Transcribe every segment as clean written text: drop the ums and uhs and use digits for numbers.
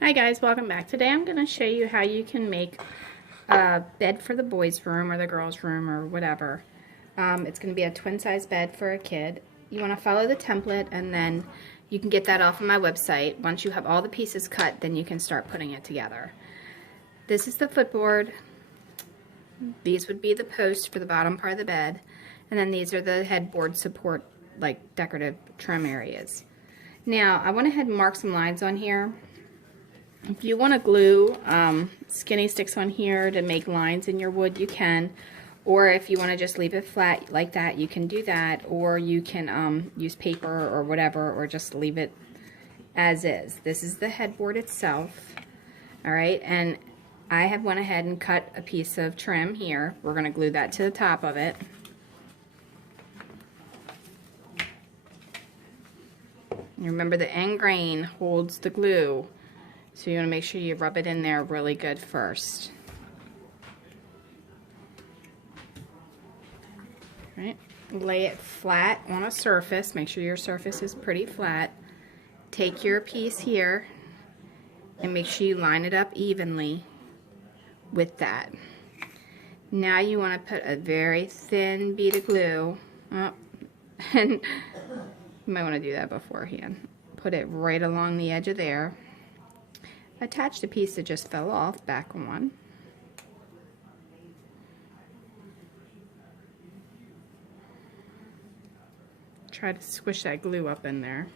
Hi guys, welcome back. Today I'm going to show you how you can make a bed for the boys' room or the girls' room or whatever. It's going to be a twin size bed for a kid. You want to follow the template and then you can get that off of my website. Once you have all the pieces cut, then you can start putting it together. This is the footboard. These would be the posts for the bottom part of the bed. And then these are the headboard support, like decorative trim areas. Now, I went ahead and marked some lines on here. If you want to glue skinny sticks on here to make lines in your wood, you can. Or if you want to just leave it flat like that, you can do that. Or you can use paper or whatever, or just leave it as is. This is the headboard itself. Alright, and I have went ahead and cut a piece of trim here. We're going to glue that to the top of it. And remember, the end grain holds the glue. So you want to make sure you rub it in there really good first. Right? Lay it flat on a surface. Make sure your surface is pretty flat. Take your piece here and make sure you line it up evenly with that. Now you want to put a very thin bead of glue. Oh, and you might want to do that beforehand. Put it right along the edge of there. Attach the piece that just fell off back on. Try to squish that glue up in there.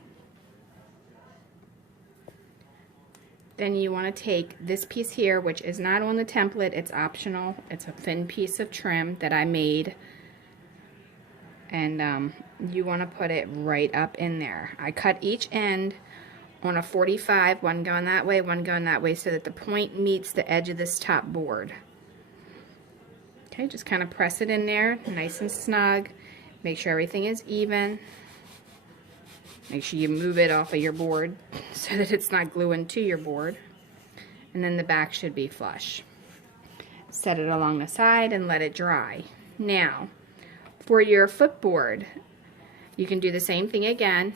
Then you want to take this piece here, which is not on the template, it's optional. It's a thin piece of trim that I made. And you want to put it right up in there. I cut each end on a 45, one going that way, one going that way, so that the point meets the edge of this top board. Okay, just kind of press it in there, nice and snug. Make sure everything is even. Make sure you move it off of your board so that it's not gluing to your board. And then the back should be flush. Set it along the side and let it dry. Now, for your footboard, you can do the same thing again.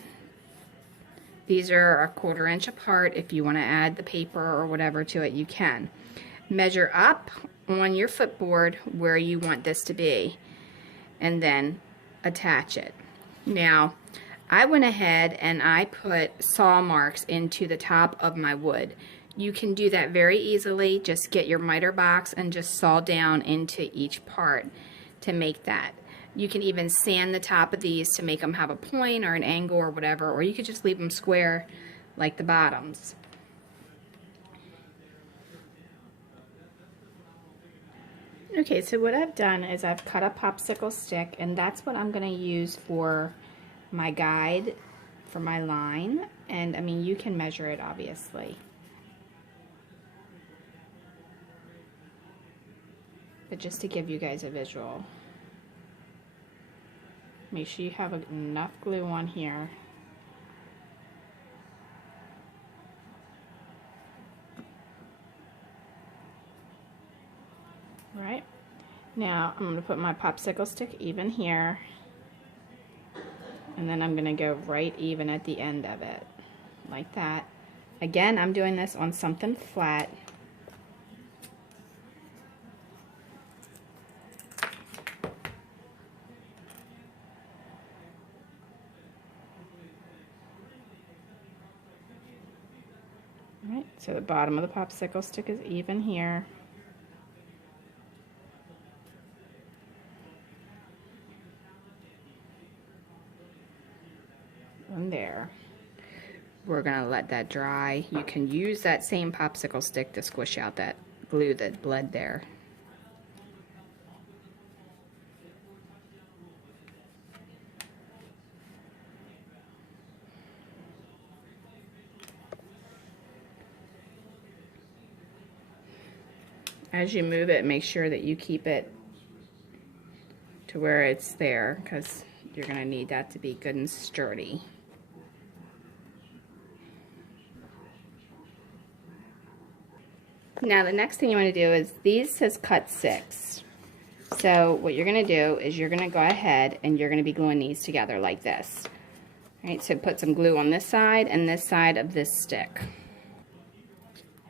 These are a 1/4 inch apart. If you want to add the paper or whatever to it, you can. Measure up on your footboard where you want this to be and then attach it. Now, I went ahead and I put saw marks into the top of my wood. You can do that very easily. Just get your miter box and just saw down into each part to make that. You can even sand the top of these to make them have a point or an angle or whatever, or you could just leave them square like the bottoms. Okay, so what I've done is I've cut a popsicle stick, and that's what I'm going to use for my guide for my line. And I mean, you can measure it obviously. But just to give you guys a visual. Make sure you have enough glue on here. Right? Now I'm going to put my popsicle stick even here. And then I'm going to go right even at the end of it. Like that. Again, I'm doing this on something flat. Right, so the bottom of the popsicle stick is even here. And there. We're going to let that dry. You can use that same popsicle stick to squish out that glue that bled there. As you move it, make sure that you keep it to where it's there, because you're going to need that to be good and sturdy. Now the next thing you want to do is, these says cut 6. So what you're going to do is you're going to go ahead and you're going to be gluing these together like this. All right, so put some glue on this side and this side of this stick.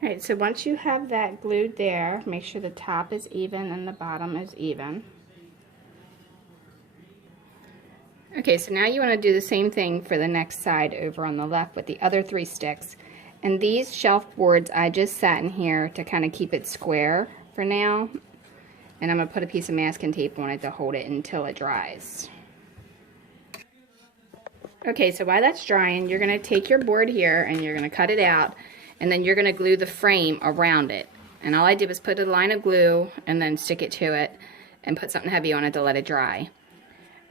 Alright, so once you have that glued there, make sure the top is even and the bottom is even. Okay, so now you want to do the same thing for the next side over on the left with the other 3 sticks. And these shelf boards, I just sat in here to kind of keep it square for now. And I'm going to put a piece of masking tape on it to hold it until it dries. Okay, so while that's drying, you're going to take your board here and you're going to cut it out. And then you're going to glue the frame around it. And all I did was put a line of glue and then stick it to it and put something heavy on it to let it dry.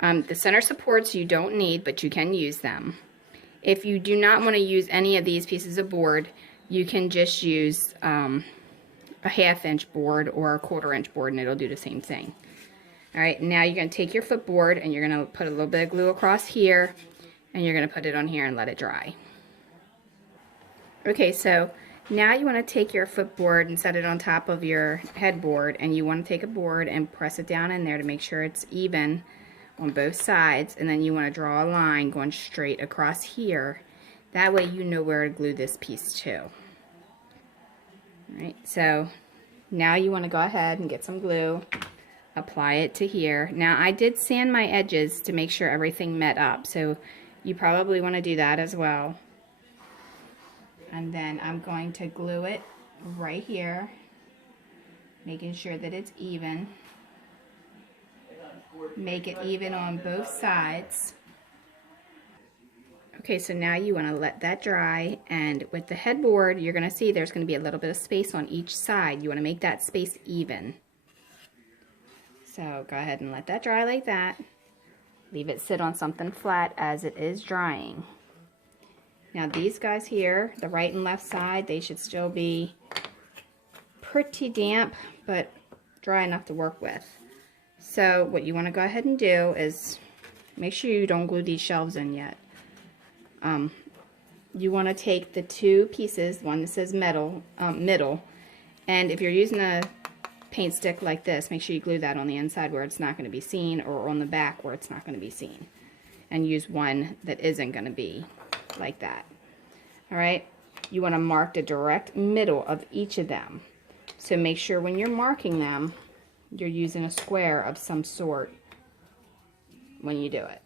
The center supports you don't need, but you can use them. If you do not want to use any of these pieces of board, you can just use a 1/2 inch board or a 1/4 inch board and it'll do the same thing. Alright, now you're going to take your footboard and you're going to put a little bit of glue across here and you're going to put it on here and let it dry. Okay, so now you want to take your footboard and set it on top of your headboard, and you want to take a board and press it down in there to make sure it's even on both sides, and then you want to draw a line going straight across here. That way you know where to glue this piece to. Alright, so now you want to go ahead and get some glue, apply it to here. Now I did sand my edges to make sure everything met up, so you probably want to do that as well. And then I'm going to glue it right here, making sure that it's even. Make it even on both sides. Okay, so now you want to let that dry, and with the headboard you're going to see there's going to be a little bit of space on each side. You want to make that space even. So go ahead and let that dry like that. Leave it sit on something flat as it is drying. Now these guys here, the right and left side, they should still be pretty damp, but dry enough to work with. So what you want to go ahead and do is make sure you don't glue these shelves in yet. You want to take the 2 pieces, one that says middle, and if you're using a paint stick like this, make sure you glue that on the inside where it's not going to be seen, or on the back where it's not going to be seen. And use one that isn't going to be like that. Alright, you want to mark the direct middle of each of them. So make sure when you're marking them, you're using a square of some sort when you do it.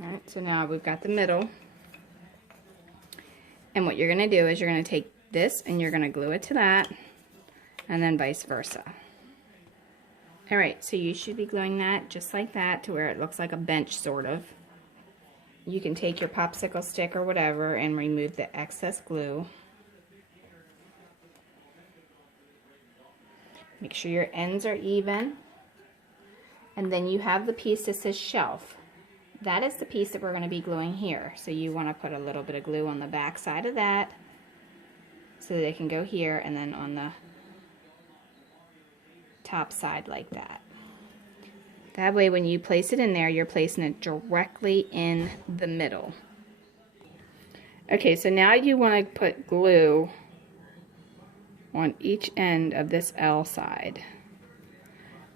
Alright, so now we've got the middle. And what you're going to do is you're going to take this and you're going to glue it to that, and then vice versa. Alright, so you should be gluing that just like that to where it looks like a bench sort of. You can take your popsicle stick or whatever and remove the excess glue. Make sure your ends are even. And then you have the piece that says shelf. That is the piece that we're going to be gluing here. So you want to put a little bit of glue on the back side of that so that it can go here, and then on the top side like that. That way when you place it in there, you're placing it directly in the middle. Okay, so now you want to put glue on each end of this L side.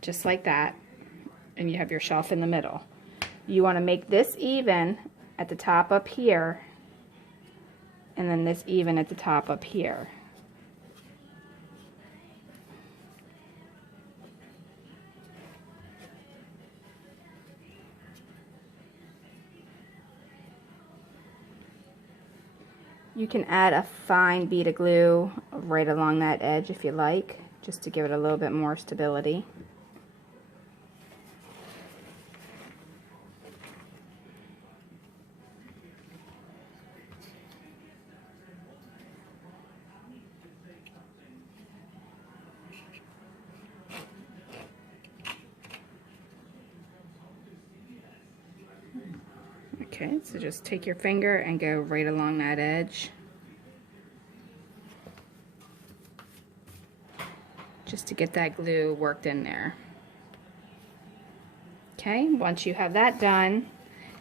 Just like that. And you have your shelf in the middle. You want to make this even at the top up here, and then this even at the top up here. You can add a fine bead of glue right along that edge if you like, just to give it a little bit more stability. Okay, so just take your finger and go right along that edge. Just to get that glue worked in there. Okay, once you have that done,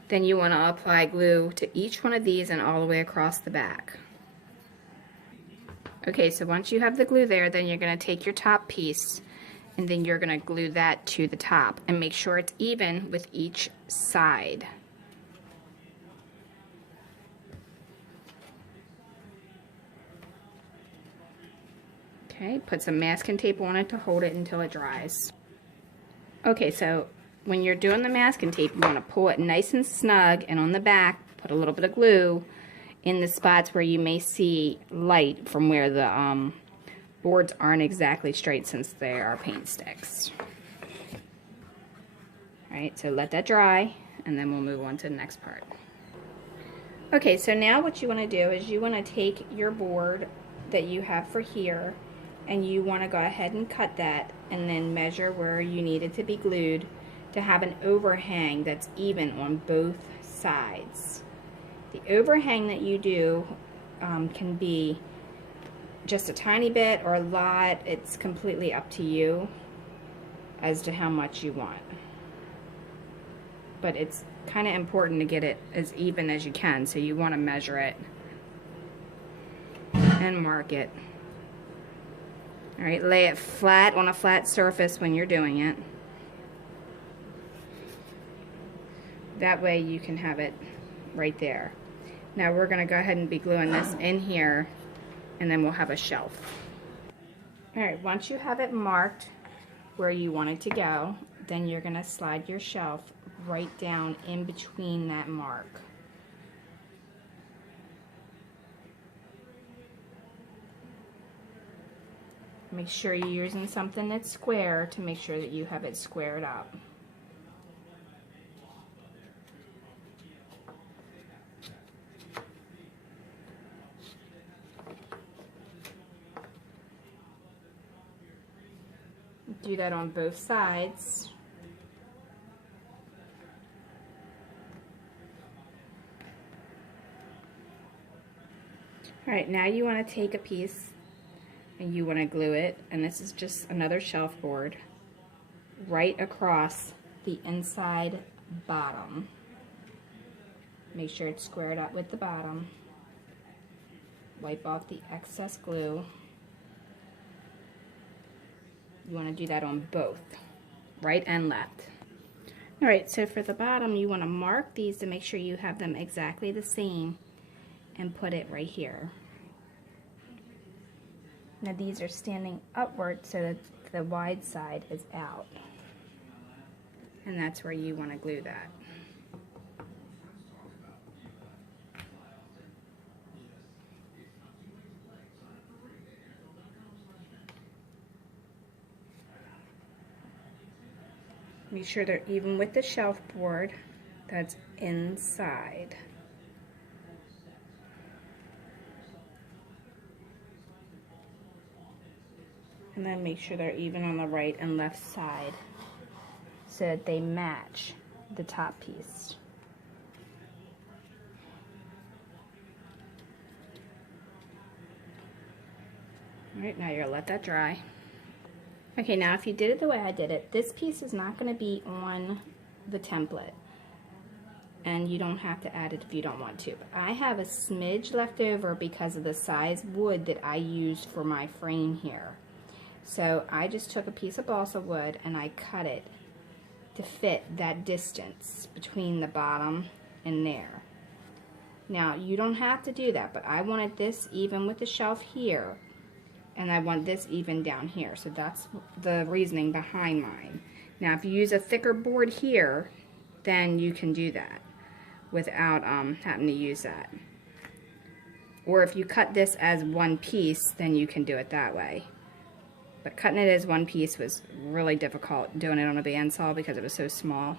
then you want to apply glue to each one of these and all the way across the back. Okay, so once you have the glue there, then you're going to take your top piece And then you're going to glue that to the top and make sure it's even with each side. Okay, put some masking tape on it to hold it until it dries. Okay, so when you're doing the masking tape, you want to pull it nice and snug, and on the back, put a little bit of glue in the spots where you may see light from where the boards aren't exactly straight since they are paint sticks. Alright, so let that dry, and then we'll move on to the next part. Okay, so now what you want to do is you want to take your board that you have for here, and you want to go ahead and cut that, and then measure where you need it to be glued to have an overhang that's even on both sides. The overhang that you do can be just a tiny bit or a lot. It's completely up to you as to how much you want. But it's kind of important to get it as even as you can, so you want to measure it and mark it. Alright, lay it flat on a flat surface when you're doing it. That way you can have it right there. Now we're going to go ahead and be gluing this in here, and then we'll have a shelf. Alright, once you have it marked where you want it to go, then you're going to slide your shelf right down in between that mark. Make sure you're using something that's square to make sure that you have it squared up. Do that on both sides. Alright, now you want to take a piece and you want to glue it, and this is just another shelf board, right across the inside bottom. Make sure it's squared up with the bottom. Wipe off the excess glue. You want to do that on both, right and left. Alright, so for the bottom, you want to mark these to make sure you have them exactly the same and put it right here. Now these are standing upward so that the wide side is out. And that's where you want to glue that. Make sure they're even with the shelf board that's inside. And then make sure they're even on the right and left side so that they match the top piece. Alright, now you're gonna let that dry. Okay, now if you did it the way I did it, this piece is not going to be on the template, and you don't have to add it if you don't want to. But I have a smidge left over because of the size wood that I used for my frame here. So I just took a piece of balsa wood and I cut it to fit that distance between the bottom and there. Now you don't have to do that, but I wanted this even with the shelf here, and I want this even down here. So that's the reasoning behind mine. Now if you use a thicker board here, then you can do that without having to use that. Or if you cut this as one piece, then you can do it that way. But cutting it as one piece was really difficult, doing it on a bandsaw because it was so small,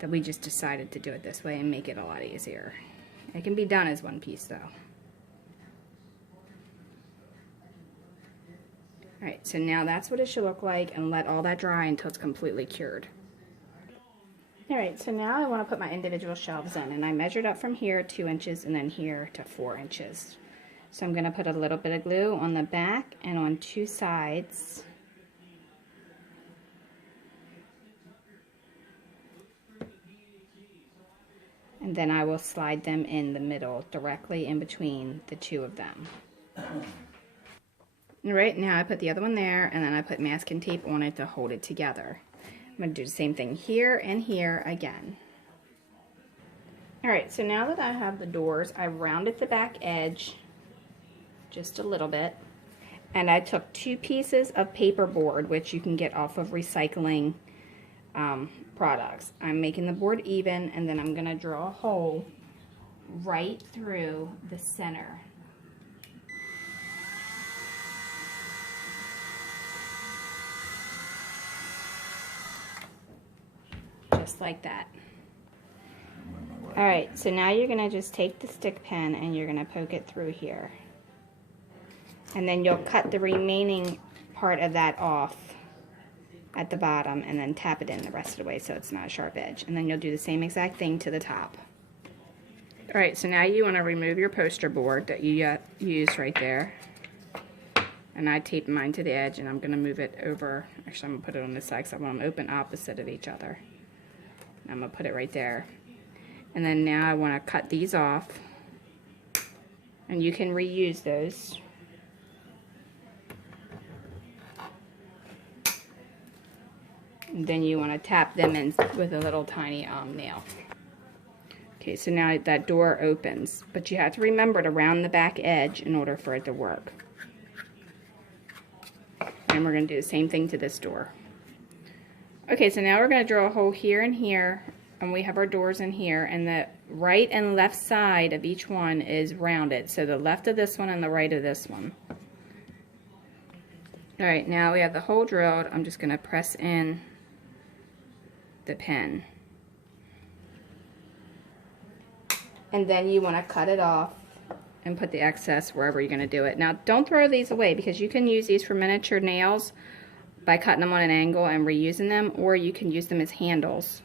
that we just decided to do it this way and make it a lot easier. It can be done as one piece though. Alright, so now that's what it should look like, and let all that dry until it's completely cured. Alright, so now I want to put my individual shelves in, and I measured up from here 2 inches and then here to 4 inches. So I'm going to put a little bit of glue on the back and on 2 sides. And then I will slide them in the middle, directly in between the 2 of them. All right, now I put the other one there, and then I put masking tape on it to hold it together. I'm going to do the same thing here and here again. All right, so now that I have the doors, I rounded the back edge just a little bit, and I took 2 pieces of paperboard, which you can get off of recycling products. I'm making the board even, and then I'm going to draw a hole right through the center. Just like that. Alright, so now you're going to just take the stick pen and you're going to poke it through here. And then you'll cut the remaining part of that off at the bottom and then tap it in the rest of the way so it's not a sharp edge. And then you'll do the same exact thing to the top. Alright, so now you want to remove your poster board that you used right there. And I taped mine to the edge, and I'm going to move it over. Actually, I'm going to put it on this side because I want them open opposite of each other. I'm going to put it right there. And then now I want to cut these off. And you can reuse those. And then you want to tap them in with a little tiny nail. Okay, so now that door opens. But you have to remember to round the back edge in order for it to work. And we're going to do the same thing to this door. Okay, so now we're going to draw a hole here and here, and we have our doors in here, and the right and left side of each one is rounded. So the left of this one and the right of this one. Alright, now we have the hole drilled. I'm just going to press in the pen. And then you want to cut it off and put the excess wherever you're going to do it. Now, don't throw these away because you can use these for miniature nails by cutting them on an angle and reusing them, or you can use them as handles.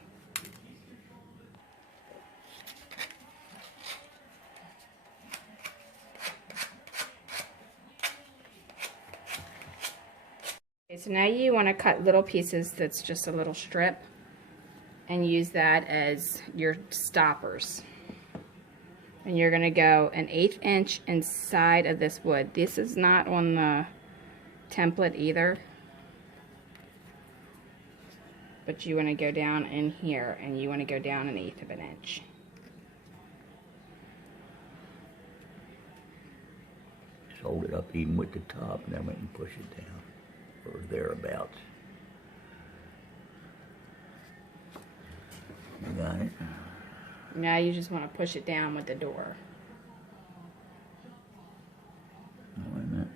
Okay, so now you want to cut little pieces that's just a little strip and use that as your stoppers. And you're going to go 1/8 inch inside of this wood. This is not on the template either. But you want to go down in here, and you want to go down 1/8 of an inch. Just hold it up even with the top, and then we can push it down, or thereabouts. You got it? Now you just want to push it down with the door. Wait a minute.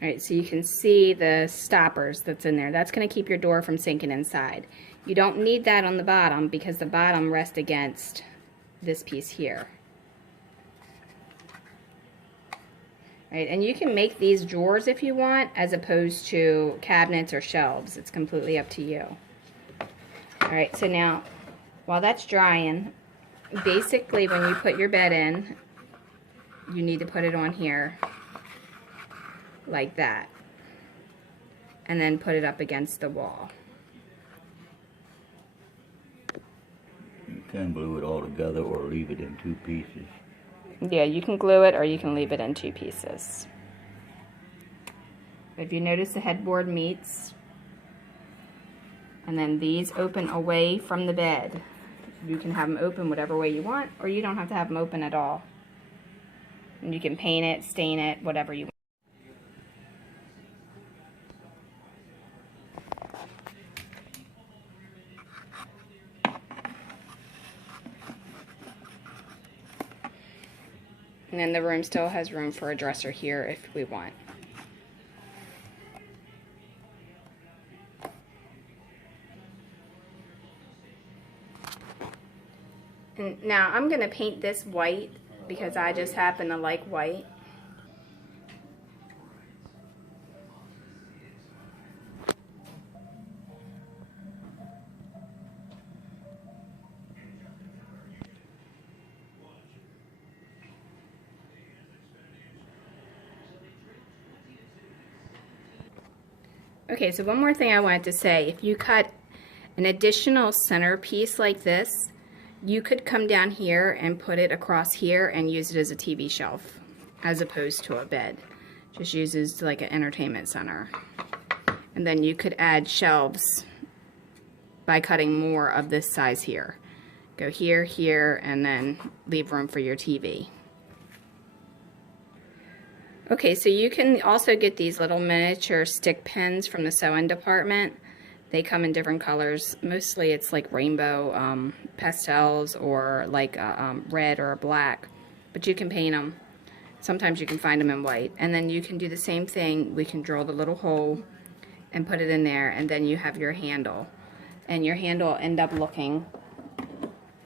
Alright, so you can see the stoppers that's in there. That's going to keep your door from sinking inside. You don't need that on the bottom because the bottom rests against this piece here. Right, and you can make these drawers if you want, as opposed to cabinets or shelves. It's completely up to you. Alright, so now, while that's drying, basically when you put your bed in, you need to put it on here, like that. And then put it up against the wall. You can glue it all together or leave it in 2 pieces. Yeah, you can glue it or you can leave it in 2 pieces. If you notice, the headboard meets, and then these open away from the bed. You can have them open whatever way you want, or you don't have to have them open at all. And you can paint it, stain it, whatever you want. And then the room still has room for a dresser here if we want. And now I'm going to paint this white because I just happen to like white. Okay, so one more thing I wanted to say. If you cut an additional centerpiece like this, you could come down here and put it across here and use it as a TV shelf as opposed to a bed. Just uses like an entertainment center. And then you could add shelves by cutting more of this size here. Go here, here, and then leave room for your TV. Okay, so you can also get these little miniature stick pins from the sewing department. They come in different colors. Mostly it's like rainbow pastels or like a red or a black, but you can paint them. Sometimes you can find them in white. And then you can do the same thing. We can drill the little hole and put it in there, and then you have your handle. And your handle will end up looking,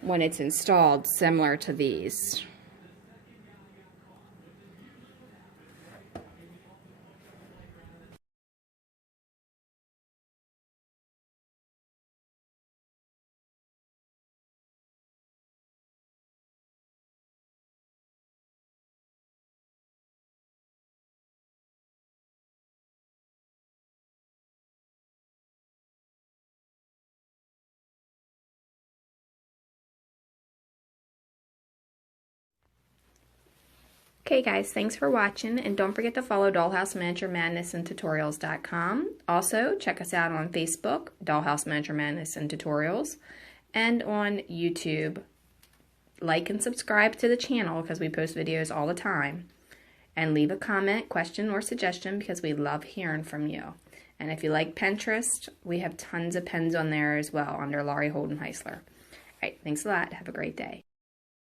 when it's installed, similar to these. Okay guys, thanks for watching, and don't forget to follow Dollhouse Miniature Madness and Tutorials.com. Also, check us out on Facebook, Dollhouse Miniature Madness and Tutorials, and on YouTube. Like and subscribe to the channel because we post videos all the time. And leave a comment, question, or suggestion because we love hearing from you. And if you like Pinterest, we have tons of pins on there as well under Laurie Holden Heisler. All right, thanks a lot. Have a great day.